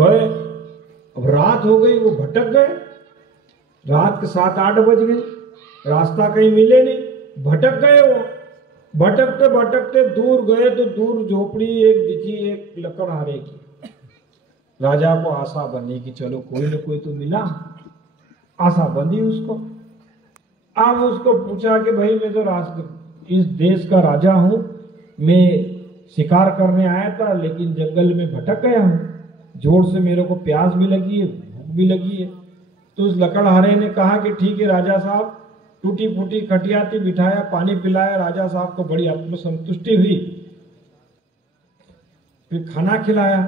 गए। अब रात हो गई, वो भटक गए। रात के 7-8 बज गए, रास्ता कहीं मिले नहीं, भटक गए। वो भटकते भटकते दूर गए तो दूर झोपड़ी एक दिखी, एक लकड़हारे की। राजा को आशा बनी कि चलो कोई न कोई तो मिला, आशा बंधी उसको। अब उसको पूछा कि भाई मैं तो इस देश का राजा हूं, मैं शिकार करने आया था लेकिन जंगल में भटक गया हूं, जोर से मेरे को प्यास भी लगी है, भूख भी लगी है। तो उस लकड़हारे ने कहा कि ठीक है राजा साहब, टूटी फूटी खटियाती बिठाया, पानी पिलाया। राजा साहब को बड़ी आत्मसंतुष्टि हुई। फिर खाना खिलाया।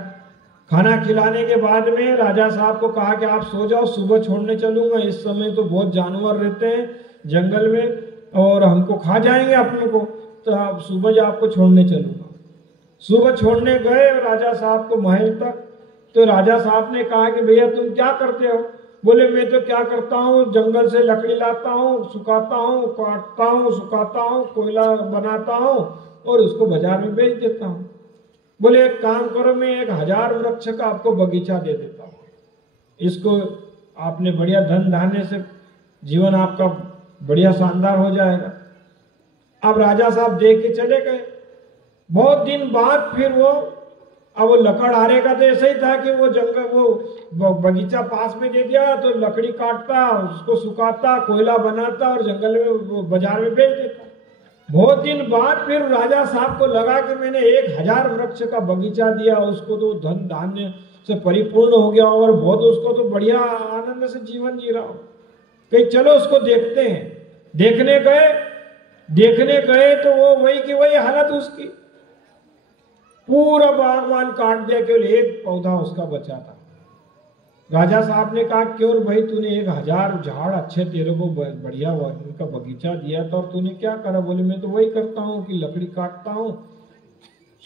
खाना खिलाने के बाद में राजा साहब को कहा कि आप सो जाओ, सुबह छोड़ने चलूंगा। इस समय तो बहुत जानवर रहते हैं जंगल में और हमको खा जाएंगे अपने को, तो आप सुबह आपको छोड़ने चलूंगा। सुबह छोड़ने गए राजा साहब को महल तक। तो राजा साहब ने कहा कि भैया तुम क्या करते हो? बोले मैं तो क्या करता हूँ, जंगल से लकड़ी लाता हूँ, सुखाता हूँ, काटता हूँ, सुखाता हूँ, कोयला बनाता हूँ और उसको बाजार में बेच देता हूँ। बोले एक काम करो, मैं 1000 वृक्ष का आपको बगीचा दे देता हूँ, इसको आपने बढ़िया धन धान्य से जीवन आपका बढ़िया शानदार हो जाएगा। अब राजा साहब देख के चले गए। बहुत दिन बाद फिर वो लकड़हारे का तो ऐसा ही था कि वो जंगल वो बगीचा पास में दे दिया तो लकड़ी काटता, उसको सुखाता, कोयला बनाता और जंगल में वो बाजार में बेच देता। बहुत दिन बाद फिर राजा साहब को लगा कि मैंने 1000 वृक्ष का बगीचा दिया, उसको तो धन धान्य से परिपूर्ण हो गया और बहुत उसको तो बढ़िया आनंद से जीवन जी रहा हो, कहीं चलो उसको देखते हैं। देखने गए तो वो वही की वही हालत उसकी, पूरा बागवान काट दिया, केवल एक पौधा उसका बचा था। राजा साहब ने कहा क्यों भाई, तूने 1000 झाड़ अच्छे तेरे को बढ़िया उनका बगीचा दिया था और तूने क्या करा? बोले मैं तो वही करता हूँ कि लकड़ी काटता हूँ,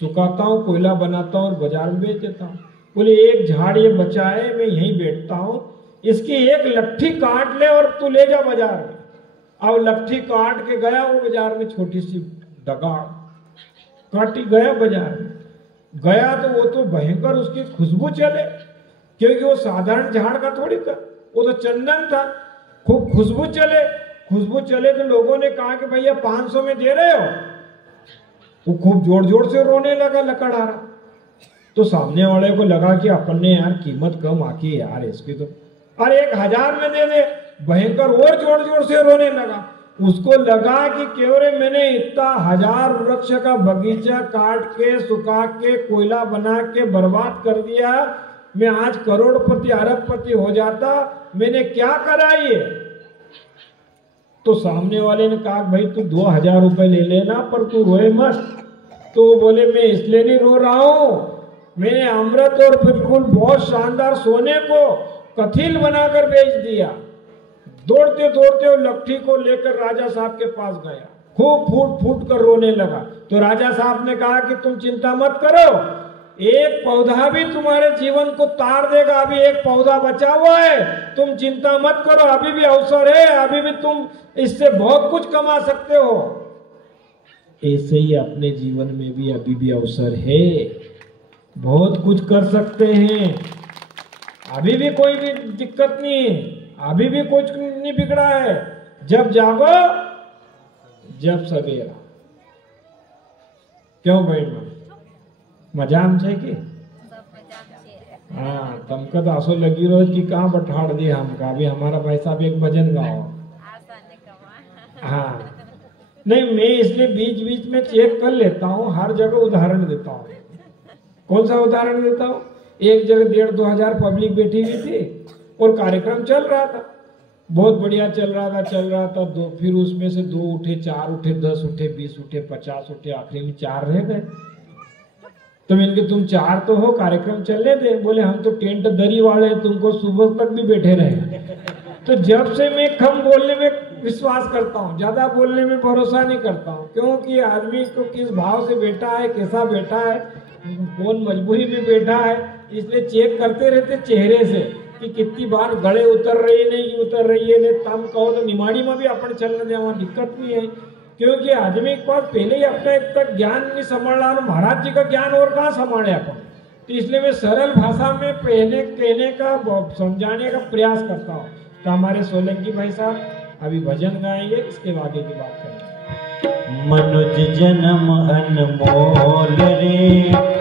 सुखाता हूँ, कोयला बनाता हूँ और बाजार में बेच देता हूँ। बोले एक झाड़ ये बचा है, मैं यहीं बैठता हूँ, इसकी एक लट्ठी काट ले और तू ले जा बाजार में। अब लट्ठी काट के गया वो बाजार में, छोटी सी डगाड़ काटी, गया बाजार में। गया तो वो तो भयंकर उसकी खुशबू चले, क्योंकि वो साधारण झाड़ का थोड़ी था, वो तो चंदन था। खूब खुशबू चले तो लोगों ने कहा कि भैया 500 में दे रहे हो? वो खूब जोर जोर से रोने लगा लकड़हारा। तो सामने वाले को लगा कि अपन ने यार कीमत कम आकी यार इसकी, तो अरे 1000 में दे दे। भयंकर और जोर जोर से रोने लगा। उसको लगा कि क्यों रे, मैंने इतना 1000 वृक्ष का बगीचा काट के, सुखा के, कोयला बना के बर्बाद कर दिया, मैं आज करोड़पति अरबपति हो जाता, मैंने क्या करा ये? तो सामने वाले ने कहा भाई तू 2000 रुपए ले लेना, पर तू रोए मत। तो बोले मैं इसलिए नहीं रो रहा हूं, मैंने अमृत और बिल्कुल बहुत शानदार सोने को कथील बनाकर बेच दिया। दौड़ते दौड़ते वो लट्ठी को लेकर राजा साहब के पास गया, खूब फूट फूट कर रोने लगा। तो राजा साहब ने कहा कि तुम चिंता मत करो, एक पौधा भी तुम्हारे जीवन को तार देगा, अभी एक पौधा बचा हुआ है, तुम चिंता मत करो, अभी भी अवसर है, अभी भी तुम इससे बहुत कुछ कमा सकते हो। ऐसे ही अपने जीवन में भी अभी भी अवसर है, बहुत कुछ कर सकते हैं, अभी भी कोई भी दिक्कत नहीं है, अभी भी कुछ नहीं बिगड़ा है। जब जागो जब सवेरा। क्यों भाई मजा आम छे कि हाँ, तुमको तो आंसू लगी रोज कि कहाँ बैठाड़ दिए हमका, अभी हमारा भाई साहब एक भजन गाओ। हाँ नहीं, मैं इसलिए बीच बीच में चेक कर लेता हूँ, हर जगह उदाहरण देता हूँ। कौन सा उदाहरण देता हूँ? एक जगह 1,500-2 हजार पब्लिक बैठी हुई थी और कार्यक्रम चल रहा था, बहुत बढ़िया चल रहा था। फिर उसमें से 2 उठे, 4 उठे, 10 उठे, 20 उठे, 50 उठे, आखिरी में 4 रह गए। तो मैंने तुम 4 तो हो, कार्यक्रम चलने दे। बोले हम तो टेंट दरी वाले हैं, तुमको सुबह तक भी बैठे रहे। तो जब से मैं कम बोलने में विश्वास करता हूँ, ज्यादा बोलने में भरोसा नहीं करता हूँ, क्योंकि आदमी को किस भाव से बैठा है, कैसा बैठा है, कौन मजबूरी में बैठा है, इसलिए चेक करते रहते चेहरे से कि कितनी बार गले उतर रही है, नहीं उतर रही है। नहीं तम कहो तो निमाड़ी में भी अपन चलने दे, वहाँ दिक्कत नहीं है, क्योंकि आदमी के पास पहले ही अपना इतना ज्ञान नहीं संभाला। महाराज जी का ज्ञान और कहाँ संभाले अपन, तो इसलिए मैं सरल भाषा में पहले कहने का समझाने का प्रयास करता हूँ। तो हमारे सोलंकी भाई साहब अभी भजन गाएंगे, इसके आगे की बात करेंगे। मनुज जन्म अनमोल रे